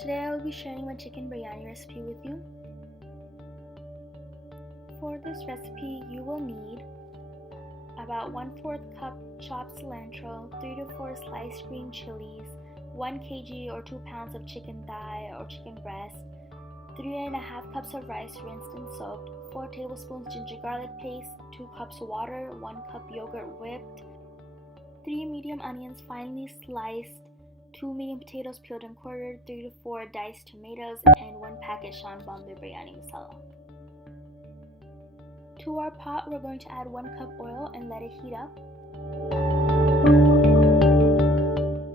Today I will be sharing my chicken biryani recipe with you. For this recipe, you will need about 1/4 cup chopped cilantro, 3 to 4 sliced green chilies, 1 kg or 2 pounds of chicken thigh or chicken breast, 3.5 cups of rice rinsed and soaked, 4 tablespoons ginger garlic paste, 2 cups water, 1 cup yogurt whipped, 3 medium onions finely sliced, 2 medium potatoes peeled and quartered, 3 to 4 diced tomatoes, and 1 packet Shan Bombay Biryani Masala. To our pot, we're going to add 1 cup oil and let it heat up.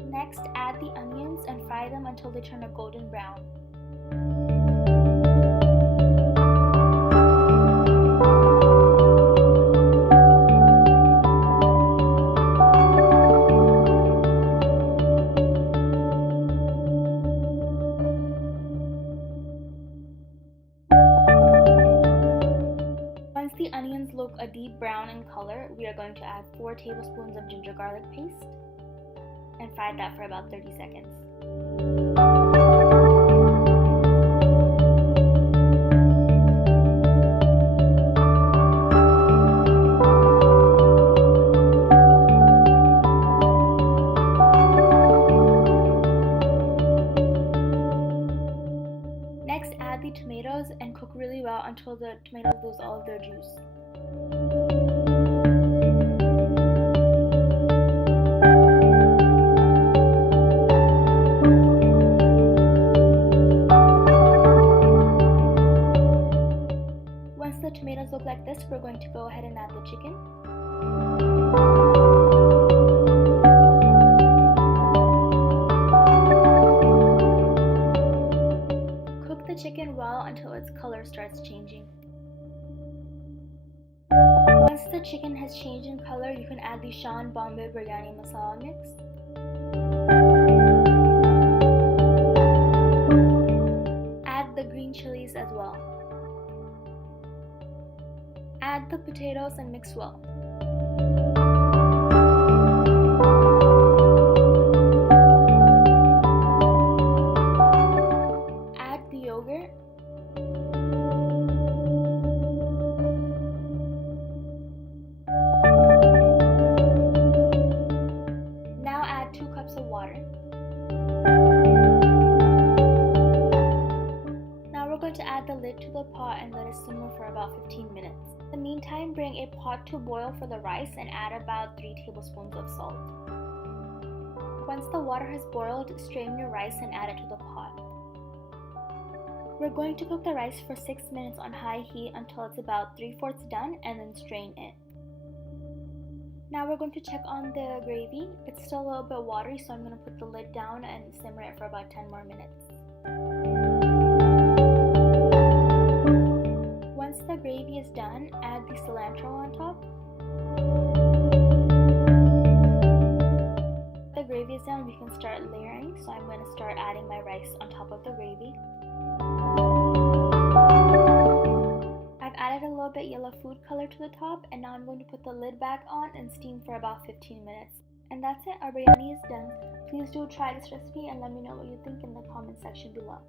Next, add the onions and fry them until they turn a golden brown. Once the onions look a deep brown in color, we are going to add 4 tablespoons of ginger garlic paste and fry that for about 30 seconds. Next, add the tomatoes and cook really well until the tomatoes lose all of their juice. Once the tomatoes look like this, we're going to go ahead and add the chicken. Cook the chicken well until its color starts changing. Once the chicken has changed in color, you can add the Shan Bombay Biryani Masala mix. Add the green chilies as well. Add the potatoes and mix well. Add the yogurt. Now add 2 cups of water. Now we're going to add the lid to the pot and let it simmer for about 15 minutes. In the meantime, bring a pot to boil for the rice and add about 3 tablespoons of salt. Once the water has boiled, strain your rice and add it to the pot. We're going to cook the rice for 6 minutes on high heat until it's about 3/4 done and then strain it. Now we're going to check on the gravy. It's still a little bit watery, so I'm going to put the lid down and simmer it for about 10 more minutes. Once the gravy is done, add the cilantro on top. The gravy is done, we can start layering, so I'm going to start adding my rice on top of the gravy. I've added a little bit yellow food color to the top, and now I'm going to put the lid back on and steam for about 15 minutes. And that's it, our biryani is done. Please do try this recipe and let me know what you think in the comment section below.